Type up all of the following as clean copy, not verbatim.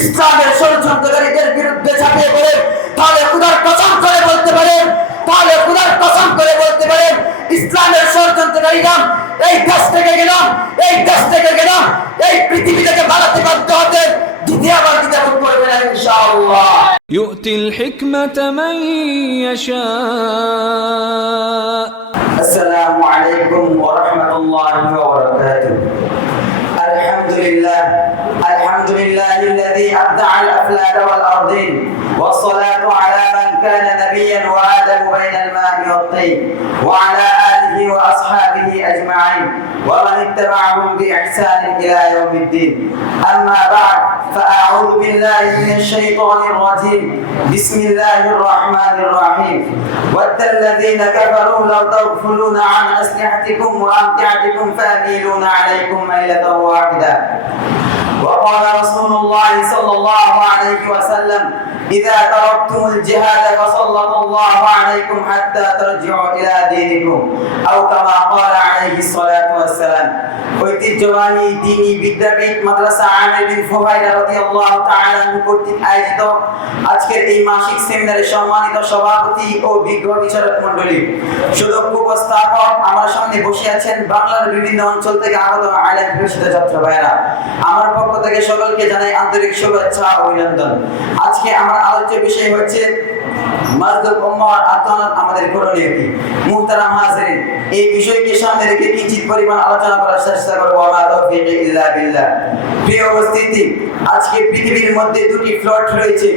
ইসলামের ষড়যন্ত্রকারীদের বিরুদ্ধে ঝাঁপিয়ে পড়ে, তাহলে খোদার কসম করে বলতে পারেন, ইসলামের ষড়যন্ত্রকারীরা এই দেশ থেকে গেলাম, এই পৃথিবী থেকে পালাতে বাধ্য হতে দ্বিতীয়বার দ্বিধাবোধ করবে না ইনশাআল্লাহ। يؤتي الحكمة من يشاء. السلام عليكم ورحمة الله وبركاته. الحمد لله الذي أبدع الأفلاك والأرضين، والصلاة على من كان نبيا وآدم بين الماء والطين، وعلى آله وأصحابه أجمعين ومن اتبعهم بإحسان إلى يوم الدين. أما بعد، فأعوذ بالله من الشيطان الرجيم. بسم الله الرحمن الرحيم. ود الذين كفروا لو تغفلون عن أسلحتكم وأمتعتكم فيميلون عليكم ميلة واحدة. وقال رسول الله صلى الله عليه وسلم: إذا تركتم الجهاد فسلط الله عليكم حتى ترجعوا إلى دينكم، أو كما قال عليه الصلاة والسلام. ঐতিহ্যবাহী দ্বীনি বিদ্যাপীঠ মাদ্রাসা আমির বিন ফুহাইরা রাদিয়াল্লাহু তাআলা কর্তৃক আয়োজিত আজকের এই মাসিক সেমিনারে সম্মানিত সভাপতি ও বিজ্ঞ বিচারক মণ্ডলী, সুদক্ষ উপস্থাপক, আমার সামনে বসে আছেন বাংলার বিভিন্ন অঞ্চল থেকে আগত আলেম বিশিষ্ট ছাত্র ভাইরা, আমার পক্ষ থেকে সকলকে জানাই আন্তরিক শুভেচ্ছা ও অভিনন্দন। আজকে আমার আলোচ্য বিষয় হচ্ছে মাজলুম উম্মাহর আত্মনাদ আমাদের করণীয় কি। মুহতারাম হাজিরিন, এই বিষয়কে সামনে রেখে কিঞ্চিত পরিমাণ আলোচনা করার চেষ্টা করব। ওয়া তাওফীকি ইল্লা বিল্লাহ। প্রিয় উপস্থিতি, আজকে পৃথিবীর মধ্যে দুটি ফ্লট রয়েছে,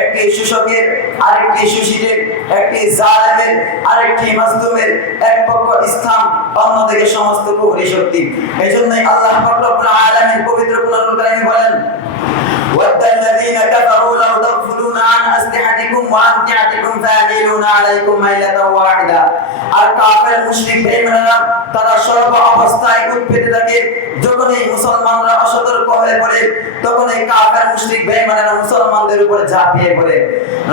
একটি শোষকের, আরেকটি শোষিতের, একটি জালেমের, আরেকটি মাজলুমের। এক পক্ষ ইসলাম, অন্যদিকে সমস্ত কুফরি শক্তি। এজন্যই আল্লাহ পাক রব্বুল আলামিন পবিত্র কোরআনুল কারীমে বলেন: ود الذين كفروا لو تغفلون عن أسلحتكم وأمتعتكم فيميلون عليكم ميلة واحدة। আর কাফের মুশরিক বেঈমানরা তারা সর্ব অবস্থায় উৎপীড়িত থাকে। যখন এই মুসলমানরা অসতর্ক হয়ে পড়ে, তখন এই কাফের মুশরিক বেঈমানরা মুসলমানদের উপর ঝাঁপিয়ে পড়ে।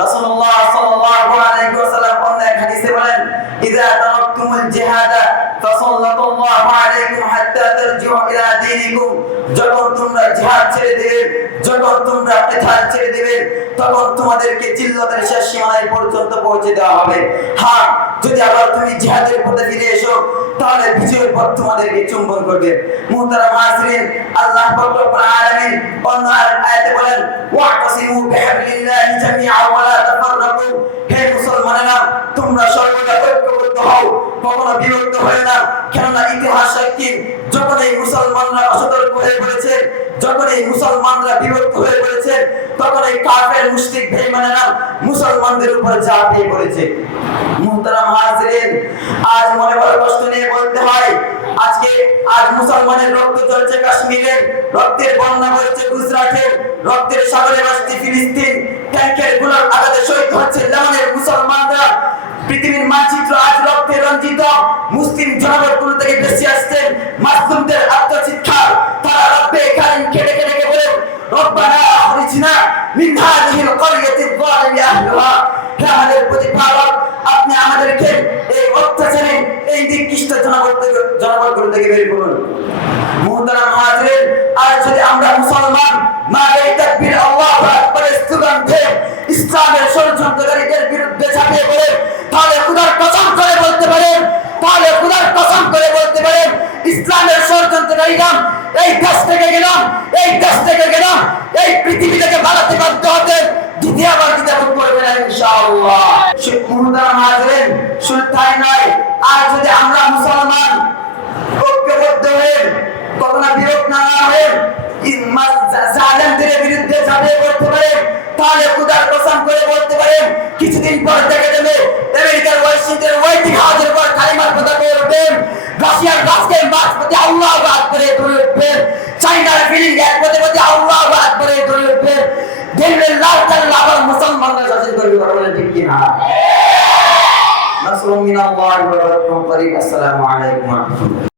রাসূলুল্লাহ সাল্লাল্লাহু আলাইহি ওয়াসাল্লাম অন্য এক হাদিসে বলেন: ইযা তারাকতুমুল জিহাদা ফাসাল্লাতুল্লাহু আলাইকুম হাত্তা তারজিউ ইলা দীনিকুম। যখন তোমরা জিহাদ ছেড়ে দেবে, যখন তোমরা কিতাল ছেড়ে দেবে, তখন তোমাদেরকে জিল্লাতের শেষ সীমানায় পর্যন্ত পৌঁছে দেওয়া হবে। হ্যাঁ, যদি আবার তুমি জিহাদের পথে ফিরে এসো, তাহলে বিজয়ের পথ তোমাদেরকে চুম্বন করবে। মুহতারাম হাজিরিন, আল্লাহ পাক রব্বুল আলামিন অন্য আয়াতে বলেন: ওয়াতাসিমু বিহাবলিল্লাহি জামিআ ওয়া লা তাফাররাকু। হে মুসলমানেরা, তোমরা সর্বদা ঐক্যবদ্ধ হও, কখনো বিভক্ত হও না। কেননা ইতিহাস সাক্ষী, যখন এই মুসলমানরা অসতর্ক হয়ে পড়েছে, যখন এই মুসলমানরা বিভক্ত হয়ে পড়েছে, তখন এই কাফের মুশরিক বেঈমানেরা মুসলমানদের উপর ঝাঁপিয়ে পড়েছে। মুহতারাম হাজিরিন, আজ মনে বড় কষ্ট নিয়ে বলতে হয়, আজ মুসলমানের রক্ত ঝরছে কাশ্মীরের, রক্তের বন্যা বইছে গুজরাটের, রক্তের সাগরে ভাসছে ফিলিস্তিন, ট্যাঙ্কের গোলার আঘাতে শহীদ হচ্ছে লেবাননের মুসলমানরা। পৃথিবীর মানচিত্র আজ রক্তে রঞ্জিত। মুসলিম জনগণ থেকে বেশি আসছেন মাজলুমদের আত্মচিৎকার। তারা রব্বে কারীম কেঁদে কেঁদে বলেন: রব্বানা আখরিজনা মিন হাযিহিল ক্বরিয়াতিল যালিমি আহলুহা। হে আমাদের প্রতিপালক, আপনি আমাদেরকে এই অত্যাচারী, এই নিকৃষ্ট জনগণ থেকে বের করুন। মুহতারাম হাজিরিন, আজ যদি আমরা মুসলমান নারে তাকবীর আল্লাহু আকবার স্লোগান দিয়ে ইসলামের ষড়যন্ত্রকারীদের বিরুদ্ধে ঝাঁপিয়ে পড়ে, তাহলে খোদার কসম করে বলতে পারেন, ইসলামের ষড়যন্ত্রকারীরা এই দেশ থেকে গেলাম, এই পৃথিবী থেকে পালাতে বাধ্য হতে দ্বিতীয়বার দ্বিধাবোধ করবে না ইনশাআল্লাহ। মুহতারাম হাজিরিন, শুধু তাই নয়, আর যদি আমরা মুসলমান ঐক্যবদ্ধ হয়ে, কখনো বিরক্ত না হয়ে জালেমদের বিরুদ্ধে ঝাঁপিয়ে পড়তে পারে, তাহলে খোদার কসম করে বলতে পারেন, কিছুদিন পর দেখা যাবে আমেরিকার ওয়াশিংটন হোয়াইট হাউসের উপর কালিমার পতাকা উঠবেন, রাশিয়ার গাছকে মাঝপথে আল্লাহু আকবার ধরে উঠবেন, চাইনার ফিলিং এয়ারপোর্টে পথে আল্লাহু আকবার ধরে উঠবেন, দিল্লির লাল কাল্লা আবার মুসলমানরা শাসন করবে। বলেন ঠিক কি না? নাসরুম মিনাল্লাহি ওয়া ফাতহুন করিম। আসসালামু আলাইকুম ওয়া রাহমাতুল্লাহ।